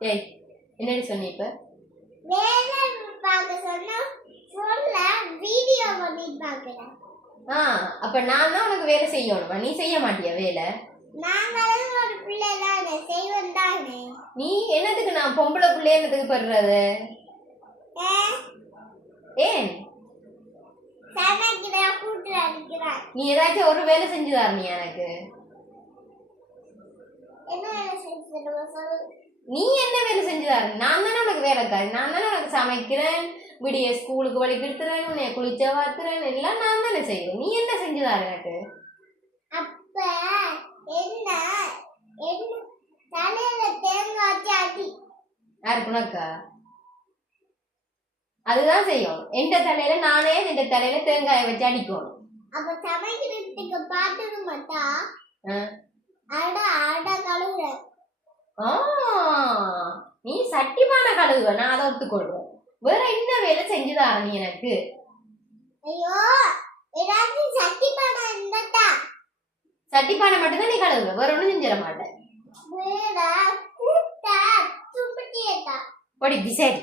ஏய் என்னடி சொன்னி இப்ப? வேலை பார்க்க சொன்னா போன்ல வீடியோ பண்ணிட்டு பார்க்கறேன். அப்ப நான் தான் உனக்கு வேலை செய்யணுமா? நீ செய்ய மாட்டியா வேலை? நாங்களும் ஒரு பிள்ளை தானே செய்வோம் தானே. நீ என்னத்துக்கு நான் பொம்பளை பிள்ளை என்னத்துக்கு படுறது? ஏன் சமைக்கிற கூட்டு அடிக்கிறாய்? நீ ஏதாச்சும் ஒரு வேலை செஞ்சு தர நீ எனக்கு. என்ன வேலை செஞ்சு தருவ சொல்லு. நீ என்ன வேலை செஞ்சு தர? நான் தானே உனக்கு வேலைக்காரி. நான் தானே உனக்கு சமைக்கிறேன், விடிய ஸ்கூலுக்கு வழி கெடுத்துறேன், உன்னை குளிச்ச வாத்துறேன், எல்லாம் நான் தானே செய்வேன். நீ என்ன செஞ்சு தர எனக்கு? அப்ப என்ன என்ன தலையில தேங்காய் அடி. யாருக்கு உனக்கா? அதுதான் செய்யும். எந்த தலையில நானே இந்த தலையில தேங்காயை வச்சு அடிக்கணும். அப்ப சமைக்கிறதுக்கு பாத்துக்க மாட்டா? அட அட கழுவுற. நீ சட்டிமான கழுவுவ, நான் அதை ஒத்துக்கொள்வேன். வேற என்ன வேலை செஞ்சுதார நீ எனக்கு? ஐயோ ஏதாச்சும் சட்டிப்பானை இருந்தா. சட்டிப்பானை மட்டும்தான் நீ கழுவுவ, வேற ஒண்ணும் செஞ்சிட மாட்டேன். வேற கூட்ட தும்பிட்டியேட்டா. ஓடி பிசேரி.